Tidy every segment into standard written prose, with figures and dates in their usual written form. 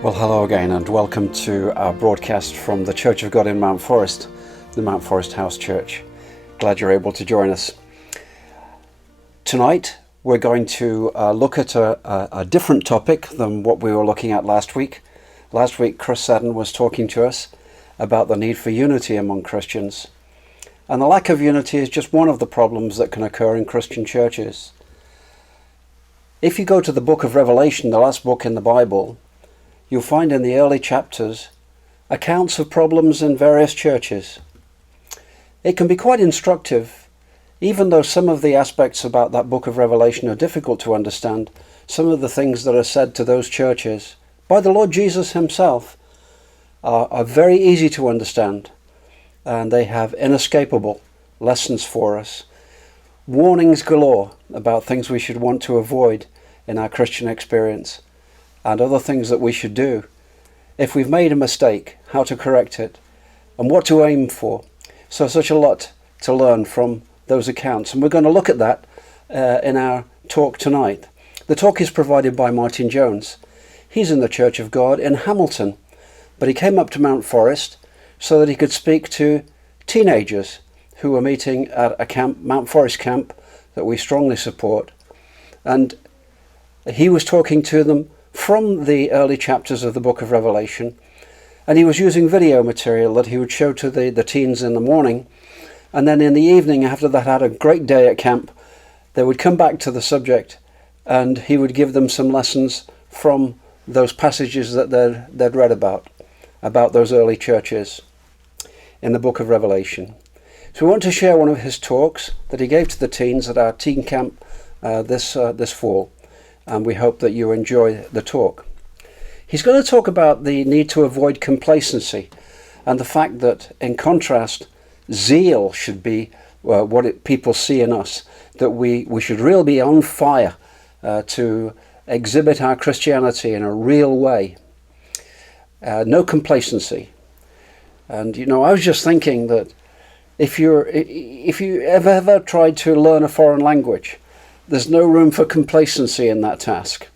Well, hello again and welcome to our broadcast from the Church of God in Mount Forest, the Mount Forest House Church. Glad you're able to join us. Tonight we're going to look at a different topic than what we were looking at last week. Last week Chris Seddon was talking to us about the need for unity among Christians. And the lack of unity is just one of the problems that can occur in Christian churches. If you go to the book of Revelation, the last book in the Bible, you'll find in the early chapters accounts of problems in various churches. It can be quite instructive, even though some of the aspects about that book of Revelation are difficult to understand. Some of the things that are said to those churches by the Lord Jesus himself are very easy to understand, and they have inescapable lessons for us. Warnings galore about things we should want to avoid in our Christian experience, and other things that we should do if we've made a mistake, how to correct it, and what to aim for. So such a lot to learn from those accounts, and we're going to look at that in our talk tonight. The talk is provided by Martin Jones. He's in the Church of God in Hamilton, but he came up to Mount Forest so that he could speak to teenagers who were meeting at a camp, Mount Forest camp, that we strongly support. And he was talking to them from the early chapters of the book of Revelation, and he was using video material that he would show to the teens in the morning, and then in the evening, after they had a great day at camp, they would come back to the subject and he would give them some lessons from those passages that they'd read about those early churches in the book of Revelation. So we want to share one of his talks that he gave to the teens at our teen camp this fall, and we hope that you enjoy the talk. He's going to talk about the need to avoid complacency and the fact that, in contrast, zeal should be what people see in us, that we should really be on fire to exhibit our Christianity in a real way. No complacency. And I was just thinking that if you ever tried to learn a foreign language, there's no room for complacency in that task.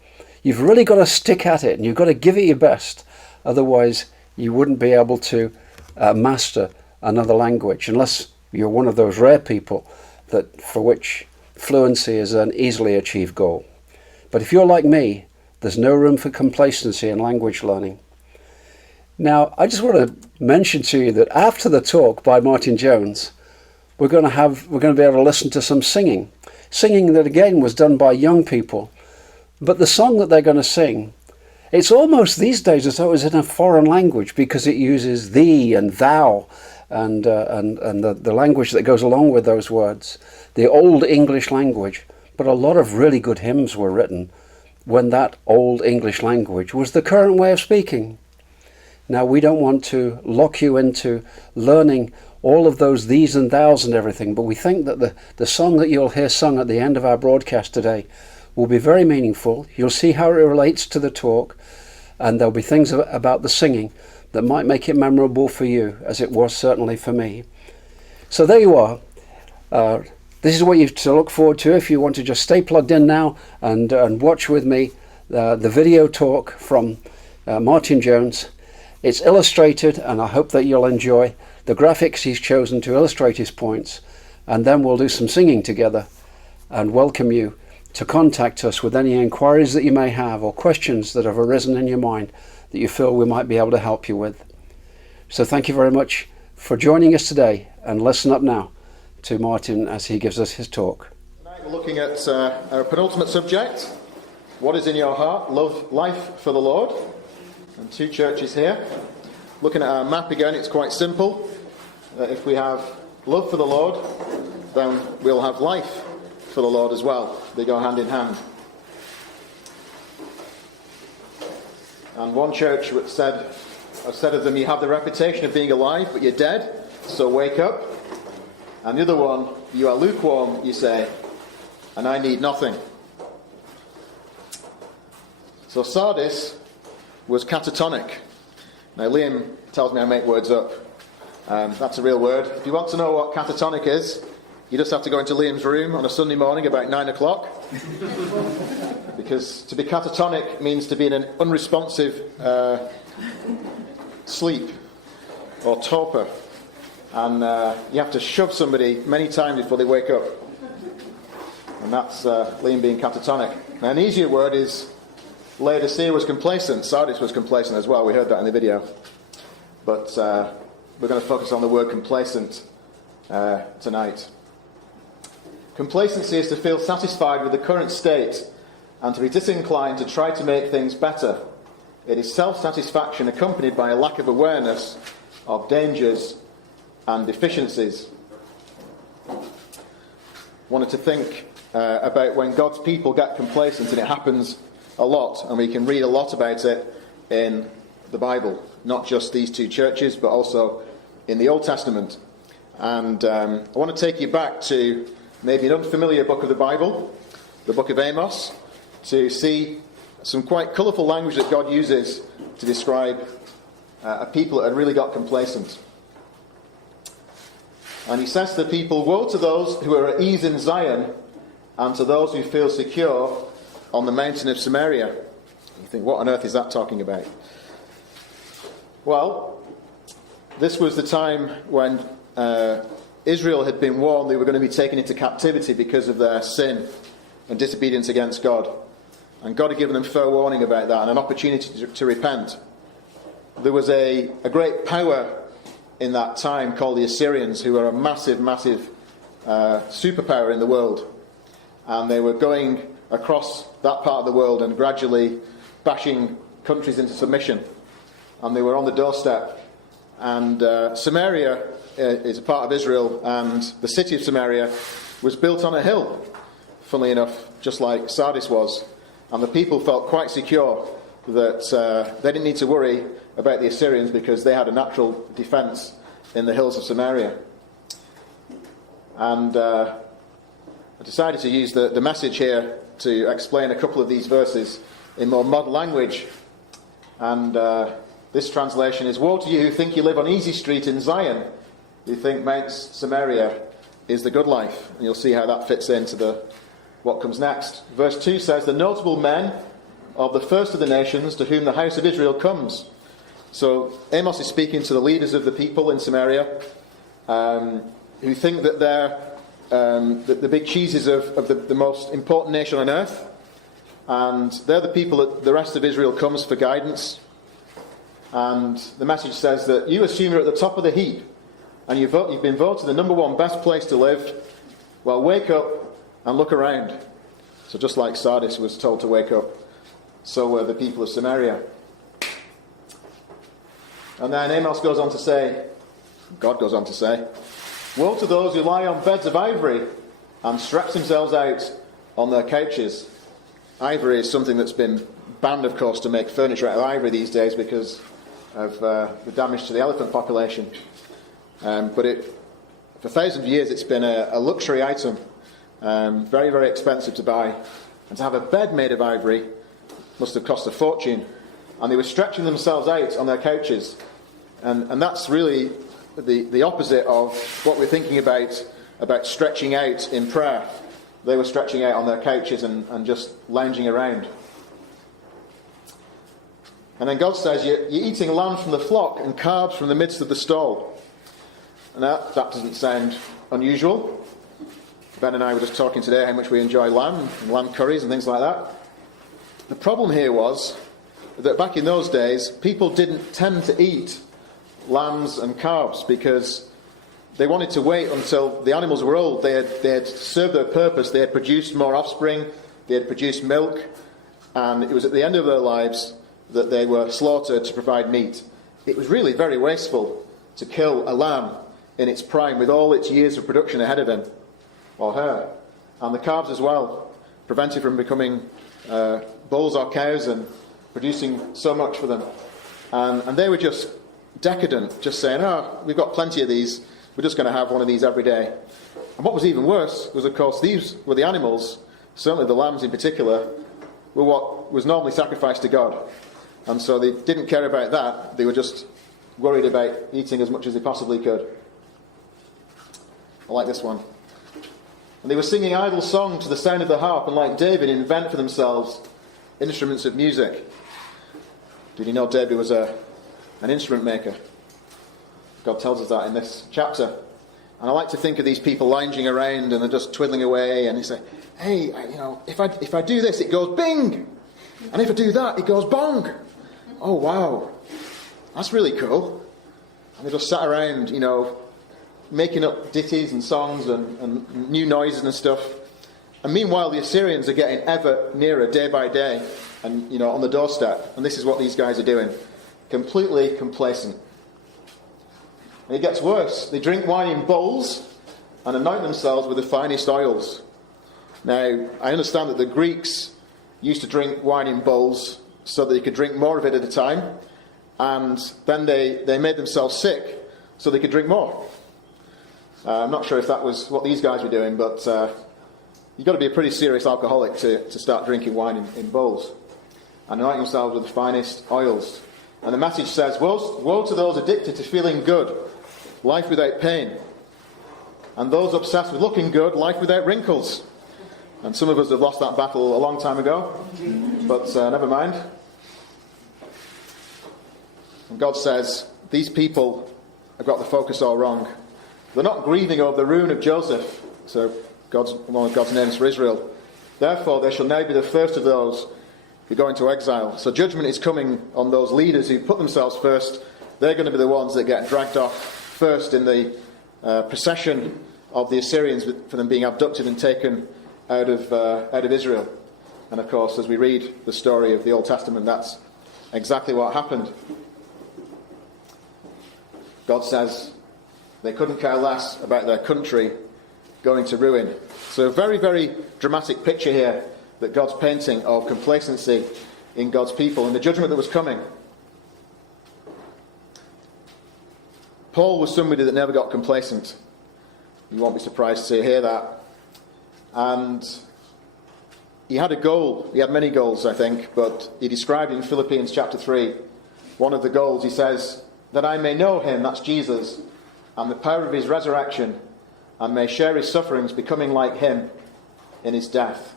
You've really got to stick at it and you've got to give it your best. Otherwise, you wouldn't be able to master another language, unless you're one of those rare people for which fluency is an easily achieved goal. But if you're like me, there's no room for complacency in language learning. Now, I just want to mention to you that after the talk by Martin Jones, we're going to be able to listen to some singing that again was done by young people. But the song that they're going to sing, it's almost these days as though it's in a foreign language, because it uses thee and thou and the language that goes along with those words, the old English language. But a lot of really good hymns were written when that old English language was the current way of speaking. Now, we don't want to lock you into learning all of those these and thous and everything, but we think that the song that you'll hear sung at the end of our broadcast today will be very meaningful. You'll see how it relates to the talk, and there'll be things about the singing that might make it memorable for you, as it was certainly for me. So there you are. This is what you have to look forward to if you want to just stay plugged in now and watch with me the video talk from Martin Jones. It's illustrated, and I hope that you'll enjoy the graphics he's chosen to illustrate his points, and then we'll do some singing together and welcome you to contact us with any inquiries that you may have or questions that have arisen in your mind that you feel we might be able to help you with. So thank you very much for joining us today, and listen up now to Martin as he gives us his talk. Tonight we're looking at our penultimate subject, what is in your heart? Life for the Lord. And two churches here. Looking at our map again, it's quite simple. If we have love for the Lord, then we'll have life for the Lord as well. They go hand in hand. And one church I've said of them, you have the reputation of being alive, but you're dead, so wake up. And the other one, you are lukewarm, you say, and I need nothing. So Sardis was catatonic. Now Liam tells me I make words up. That's a real word. If you want to know what catatonic is, you just have to go into Liam's room on a Sunday morning about 9 o'clock. Because to be catatonic means to be in an unresponsive sleep or torpor. And you have to shove somebody many times before they wake up. And that's Liam being catatonic. Now, an easier word is Laodicea was complacent. Sardis was complacent as well. We heard that in the video. But we're going to focus on the word complacent tonight. Complacency is to feel satisfied with the current state and to be disinclined to try to make things better. It is self-satisfaction accompanied by a lack of awareness of dangers and deficiencies. Wanted to think about when God's people get complacent, and it happens a lot, and we can read a lot about it in the Bible, not just these two churches, but also in the Old Testament. And I want to take you back to maybe an unfamiliar book of the Bible, the book of Amos, to see some quite colourful language that God uses to describe a people that had really got complacent. And he says to the people, "Woe to those who are at ease in Zion, and to those who feel secure on the mountain of Samaria." You think, what on earth is that talking about? Well, this was the time when Israel had been warned they were going to be taken into captivity because of their sin and disobedience against God. And God had given them fair warning about that and an opportunity to repent. There was a great power in that time called the Assyrians, who were a massive superpower in the world. And they were going across that part of the world and gradually bashing countries into submission. And they were on the doorstep. And Samaria is a part of Israel, and the city of Samaria was built on a hill, funnily enough, just like Sardis was. And the people felt quite secure that they didn't need to worry about the Assyrians because they had a natural defence in the hills of Samaria. And I decided to use the message here to explain a couple of these verses in more modern language. And this translation is, "Woe to you who think you live on Easy Street in Zion, who think Mount Samaria is the good life." And you'll see how that fits into what comes next. Verse 2 says, "The notable men of the first of the nations to whom the house of Israel comes." So Amos is speaking to the leaders of the people in Samaria, who think that they're the big cheeses of the most important nation on earth. And they're the people that the rest of Israel comes for guidance. And the message says that you assume you're at the top of the heap, and you've been voted the number one best place to live. Well, wake up and look around. So just like Sardis was told to wake up, so were the people of Samaria. And then Amos goes on to say, God goes on to say, "Woe to those who lie on beds of ivory and stretch themselves out on their couches." Ivory is something that's been banned, of course, to make furniture out of ivory these days because of the damage to the elephant population. But for thousands of years it's been a luxury item, very, very expensive to buy. And to have a bed made of ivory must have cost a fortune. And they were stretching themselves out on their couches. And that's really the opposite of what we're thinking about stretching out in prayer. They were stretching out on their couches and just lounging around. And then God says, you're eating lamb from the flock and calves from the midst of the stall. And that doesn't sound unusual. Ben and I were just talking today how much we enjoy lamb and lamb curries and things like that. The problem here was that back in those days, people didn't tend to eat lambs and calves because they wanted to wait until the animals were old. They had served their purpose. They had produced more offspring. They had produced milk. And it was at the end of their lives that they were slaughtered to provide meat. It was really very wasteful to kill a lamb in its prime with all its years of production ahead of him or her. And the calves as well, prevented from becoming bulls or cows and producing so much for them. And they were just decadent, just saying, we've got plenty of these, we're just going to have one of these every day. And what was even worse was, of course, these were the animals, certainly the lambs in particular, were what was normally sacrificed to God. And so they didn't care about that. They were just worried about eating as much as they possibly could. I like this one. And they were singing idle songs to the sound of the harp, and like David, invent for themselves instruments of music. Did you know David was an instrument maker? God tells us that in this chapter. And I like to think of these people lounging around and they're just twiddling away, and they say, hey, if I do this, it goes bing! And if I do that, it goes bong! Oh, wow. That's really cool. And they just sat around, making up ditties and songs and new noises and stuff. And meanwhile, the Assyrians are getting ever nearer day by day and, on the doorstep. And this is what these guys are doing. Completely complacent. And it gets worse. They drink wine in bowls and anoint themselves with the finest oils. Now, I understand that the Greeks used to drink wine in bowls so that they could drink more of it at a time. And then they made themselves sick so they could drink more. I'm not sure if that was what these guys were doing, but you've got to be a pretty serious alcoholic to start drinking wine in bowls. And anoint themselves with the finest oils. And the message says, woe to those addicted to feeling good, life without pain. And those obsessed with looking good, life without wrinkles. And some of us have lost that battle a long time ago, but never mind. And God says, these people have got the focus all wrong. They're not grieving over the ruin of Joseph, so one of God's names for Israel. Therefore, they shall now be the first of those who go into exile. So judgment is coming on those leaders who put themselves first. They're going to be the ones that get dragged off first in the procession of the Assyrians for them being abducted and taken out of Israel. And of course, as we read the story of the Old Testament, that's exactly what happened. God says they couldn't care less about their country going to ruin. So a very, very dramatic picture here that God's painting of complacency in God's people and the judgment that was coming. Paul was somebody that never got complacent. You won't be surprised to hear that. And he had a goal. He had many goals, I think, but he described in Philippians chapter 3, one of the goals, he says, that I may know him, that's Jesus, and the power of his resurrection, and may share his sufferings, becoming like him in his death.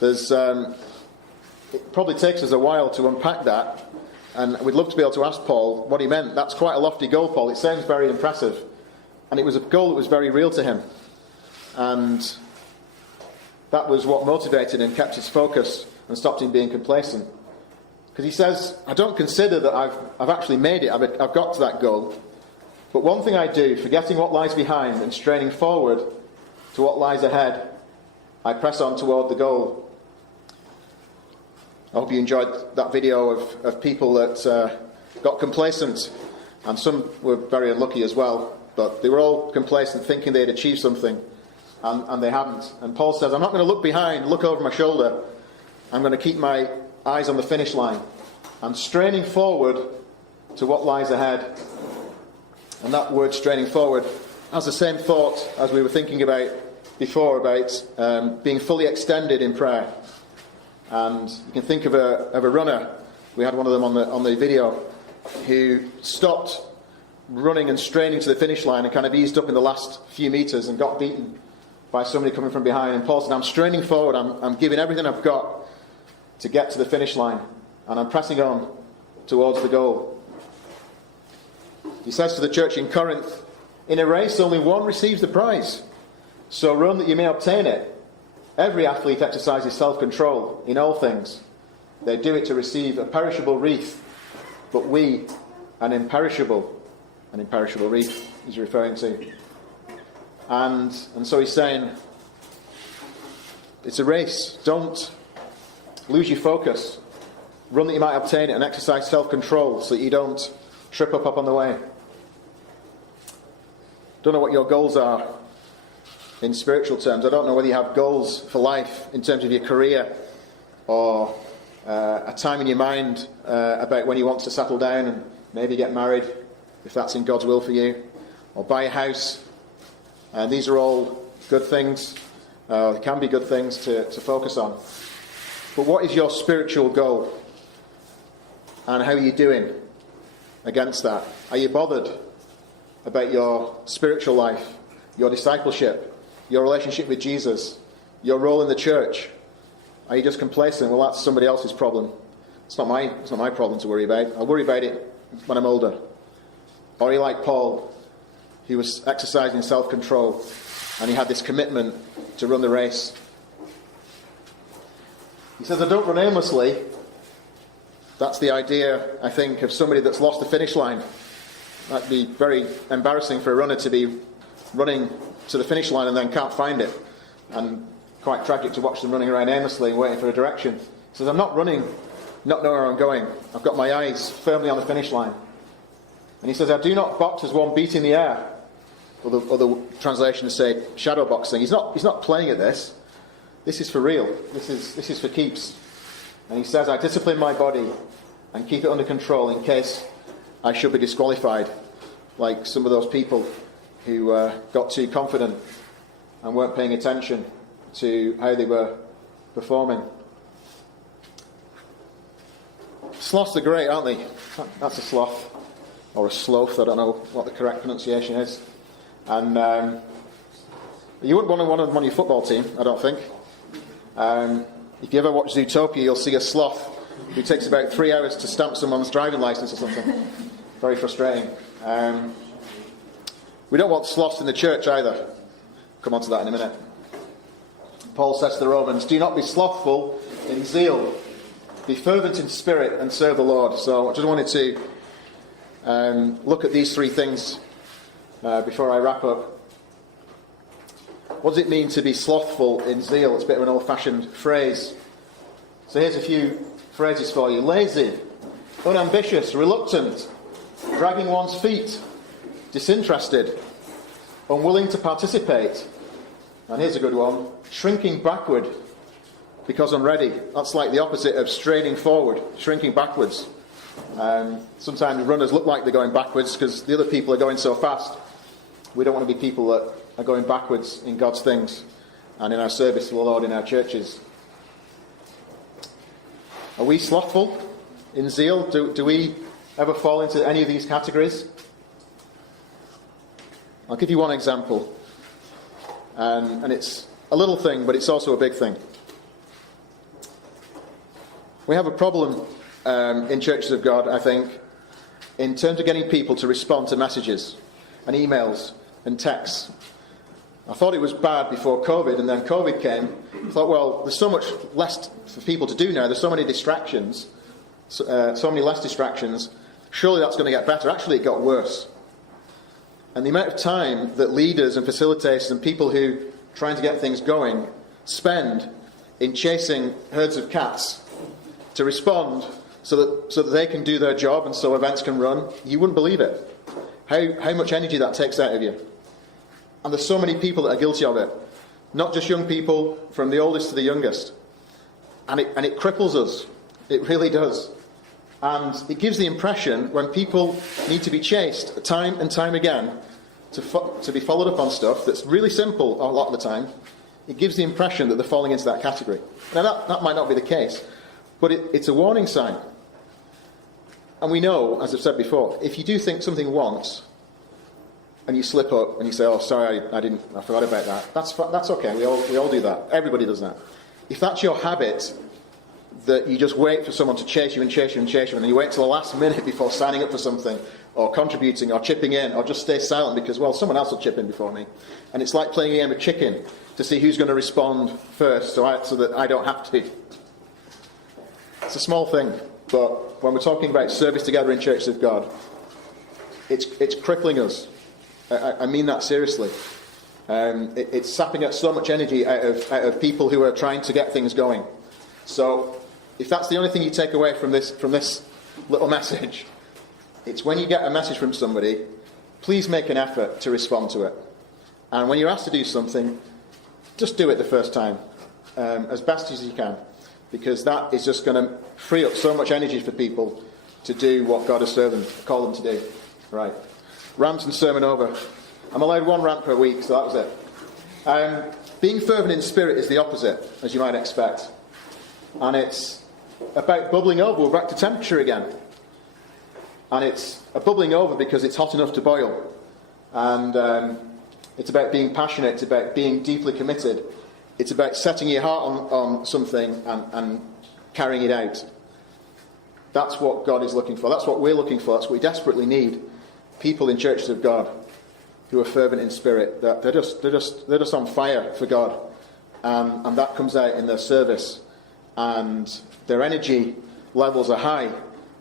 It probably takes us a while to unpack that, and we'd love to be able to ask Paul what he meant. That's quite a lofty goal, Paul. It sounds very impressive. And it was a goal that was very real to him. And that was what motivated and kept his focus and stopped him being complacent. Because he says, I don't consider that I've actually made it. I've got to that goal. But one thing I do, forgetting what lies behind and straining forward to what lies ahead, I press on toward the goal. I hope you enjoyed that video of people that got complacent. And some were very unlucky as well. But they were all complacent, thinking they'd achieved something. And they hadn't. And Paul says, I'm not going to look behind, look over my shoulder. I'm going to keep my eyes on the finish line. I'm straining forward to what lies ahead. And that word straining forward has the same thought as we were thinking about before, about being fully extended in prayer. And you can think of a runner. We had one of them on the video who stopped running and straining to the finish line and kind of eased up in the last few meters and got beaten by somebody coming from behind. And Paul said, I'm straining forward, I'm giving everything I've got to get to the finish line, and I'm pressing on towards the goal. He says to the church in Corinth, in a race only one receives the prize, so run that you may obtain it. Every athlete exercises self-control in all things. They do it to receive a perishable wreath, but we an imperishable wreath he's referring to. And so he's saying, it's a race. Don't lose your focus. Run that you might obtain it, and exercise self-control so that you don't trip up on the way. Don't know what your goals are in spiritual terms. I don't know whether you have goals for life in terms of your career, or a time in your mind about when you want to settle down and maybe get married, if that's in God's will for you, or buy a house. And these are all good things. They can be good things to focus on. But what is your spiritual goal? And how are you doing against that? Are you bothered about your spiritual life? your discipleship, your relationship with Jesus, your role in the church? Are you just complacent? Well, that's somebody else's problem. It's not my problem to worry about. I'll worry about it when I'm older. Or are you like Paul, he was exercising self-control and he had this commitment to run the race? He says, I don't run aimlessly. That's the idea, I think, of somebody that's lost the finish line. That'd be very embarrassing for a runner to be running to the finish line and then can't find it. And quite tragic to watch them running around aimlessly and waiting for a direction. He says, I'm not running, not knowing where I'm going. I've got my eyes firmly on the finish line. And he says, I do not box as one beating the air. Other translations say shadow boxing. He's not playing at this. This is for real. This is for keeps. And he says, I discipline my body and keep it under control in case I should be disqualified, like some of those people who got too confident and weren't paying attention to how they were performing. Sloths are great, aren't they? That's a sloth. Or a sloth, I don't know what the correct pronunciation is. And you wouldn't want one on your football team, I don't think. If you ever watch Zootopia, you'll see a sloth who takes about 3 hours to stamp someone's driving licence or something. Very frustrating. We don't want sloths in the church either. Come on to that in a minute. Paul says to the Romans, do not be slothful in zeal. Be fervent in spirit and serve the Lord. So I just wanted to look at these three things before I wrap up. What does it mean to be slothful in zeal? It's a bit of an old-fashioned phrase. So here's a few phrases for you. Lazy, unambitious, reluctant, dragging one's feet, disinterested, unwilling to participate. And here's a good one. Shrinking backward because unready. That's like the opposite of straining forward, shrinking backwards. Sometimes runners look like they're going backwards because the other people are going so fast. We don't want to be people that are going backwards in God's things and in our service to the Lord in our churches. Are we slothful in zeal? Do we ever fall into any of these categories? I'll give you one example. And it's a little thing, but it's also a big thing. We have a problem in churches of God, I think, in terms of getting people to respond to messages and emails and texts. I thought it was bad before COVID, and then COVID came. I thought, well, there's so much less for people to do now. There's so many distractions, so many less distractions. Surely that's going to get better. Actually, it got worse. And the amount of time that leaders and facilitators and people who are trying to get things going spend in chasing herds of cats to respond so that they can do their job and so events can run, you wouldn't believe it. How much energy that takes out of you. And there's so many people that are guilty of it. Not just young people, from the oldest to the youngest. And it cripples us. It really does. And it gives the impression when people need to be chased time and time again to be followed up on stuff that's really simple a lot of the time, it gives the impression that they're falling into that category. Now that might not be the case, but it's a warning sign. And we know, as I've said before, if you do think something once, and you slip up and you say, oh, sorry, I forgot about that, that's okay, we all do that. Everybody does that. If that's your habit, that you just wait for someone to chase you and chase you and chase you, and then you wait till the last minute before signing up for something, or contributing, or chipping in, or just stay silent because, well, someone else will chip in before me. And it's like playing a game of chicken to see who's going to respond first, so that I don't have to. It's a small thing, but when we're talking about service together in churches of God, it's crippling us. I mean that seriously. It's sapping out so much energy out of people who are trying to get things going. So, if that's the only thing you take away from this little message, it's when you get a message from somebody, please make an effort to respond to it. And when you're asked to do something, just do it the first time, as best as you can, because that is just going to free up so much energy for people to do what God has called them to do. Right. Rant and sermon over. I'm allowed one rant per week, so that was it. Being fervent in spirit is the opposite, as you might expect. And it's about bubbling over. We're back to temperature again. And it's a bubbling over because it's hot enough to boil. And It's about being passionate. It's about being deeply committed. It's about setting your heart on something and carrying it out. That's what God is looking for. That's what we're looking for. That's what we desperately need. People in churches of God who are fervent in spirit. That they're just on fire for God. And that comes out in their service. And their energy levels are high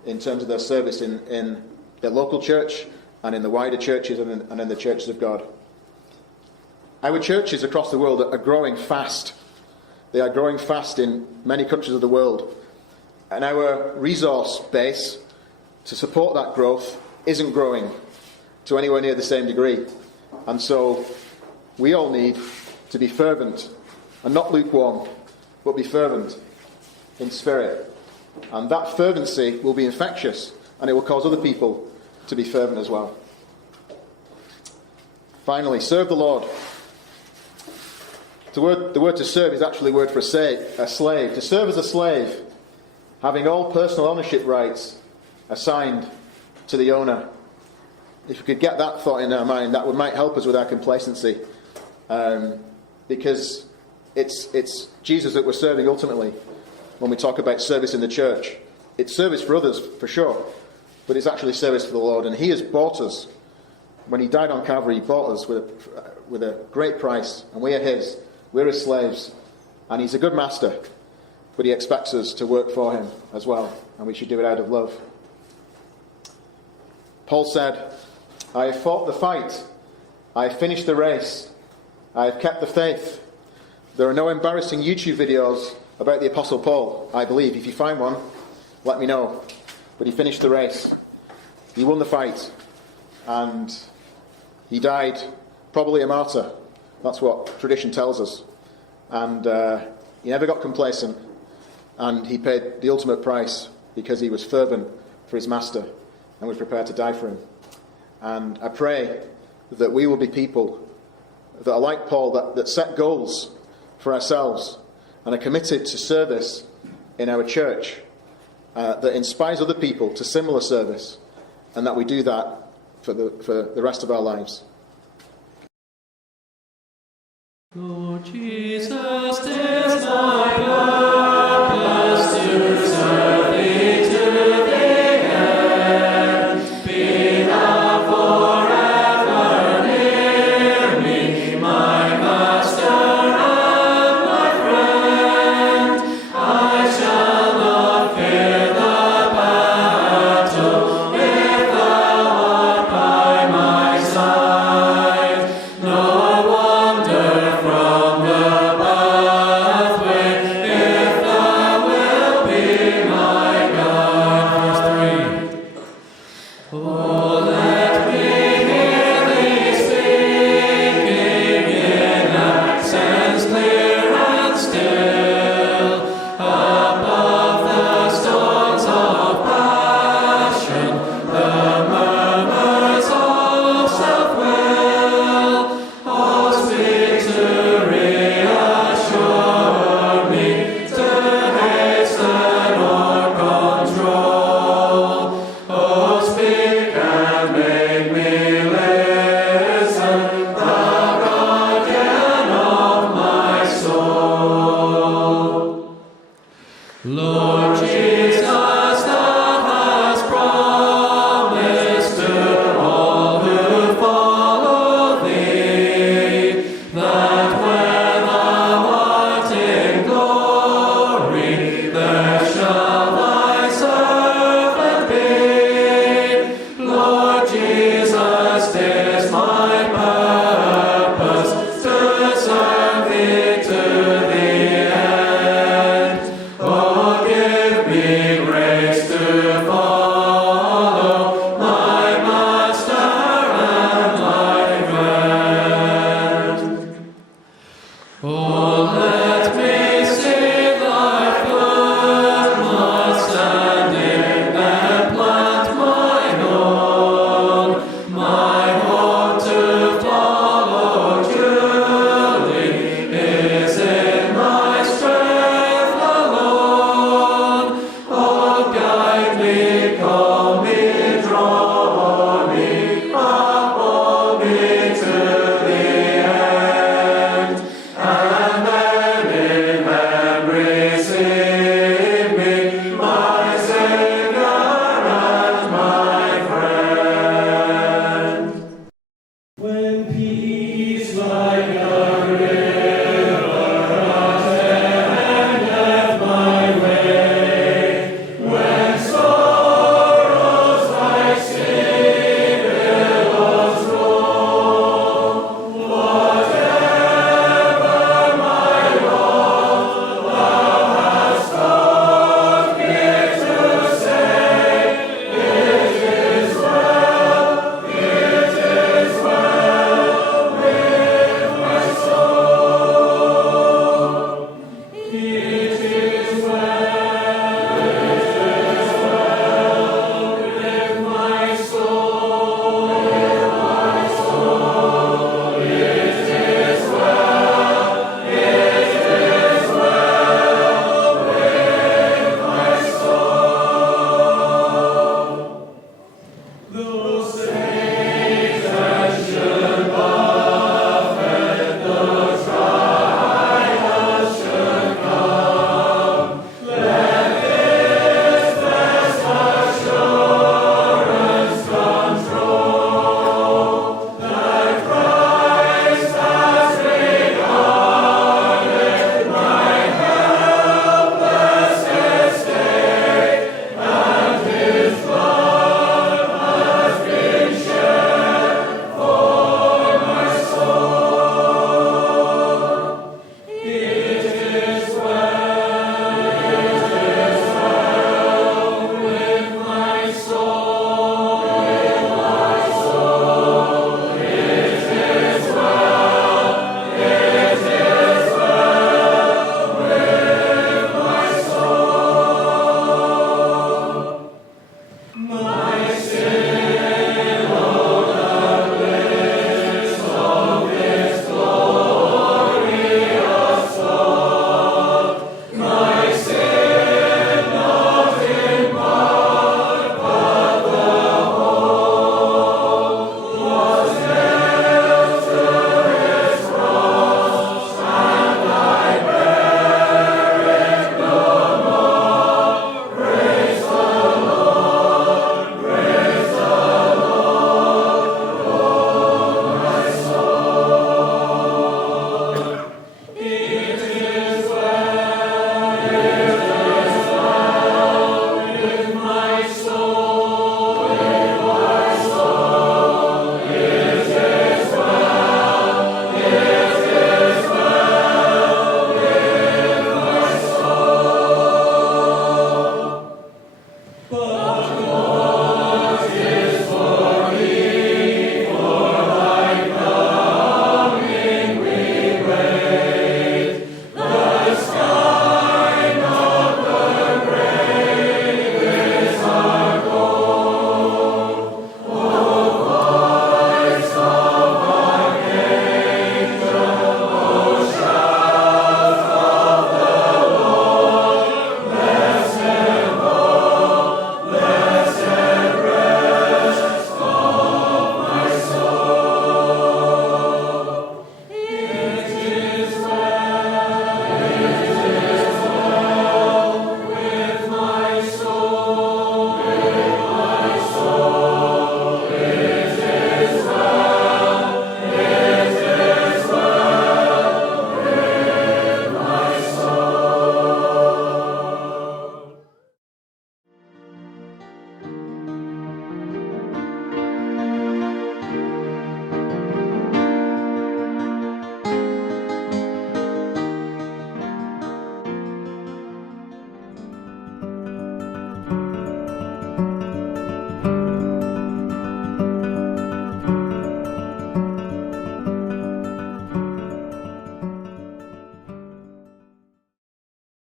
in terms of their service in their local church and in the wider churches and in the churches of God. Our churches across the world are growing fast. They are growing fast in many countries of the world. And our resource base to support that growth isn't growing to anywhere near the same degree. And so we all need to be fervent, and not lukewarm, but be fervent in spirit. And that fervency will be infectious, and it will cause other people to be fervent as well. Finally, serve the Lord. The word to serve is actually a word for a slave. To serve as a slave, having all personal ownership rights assigned to the owner. If we could get that thought in our mind, that might help us with our complacency. Because it's Jesus that we're serving ultimately when we talk about service in the church. It's service for others, for sure, but it's actually service for the Lord. And He has bought us. When He died on Calvary, He bought us with a great price, and we are His. We're His slaves, and He's a good master, but He expects us to work for Him as well, and we should do it out of love. Paul said, I have fought the fight, I have finished the race, I have kept the faith. There are no embarrassing YouTube videos about the Apostle Paul, I believe. If you find one, let me know. But he finished the race. He won the fight. And he died probably a martyr. That's what tradition tells us. And he never got complacent. And he paid the ultimate price because he was fervent for his master and was prepared to die for him. And I pray that we will be people that are like Paul, that set goals for ourselves and are committed to service in our church, that inspires other people to similar service, and that we do that for the rest of our lives. Lord Jesus, is my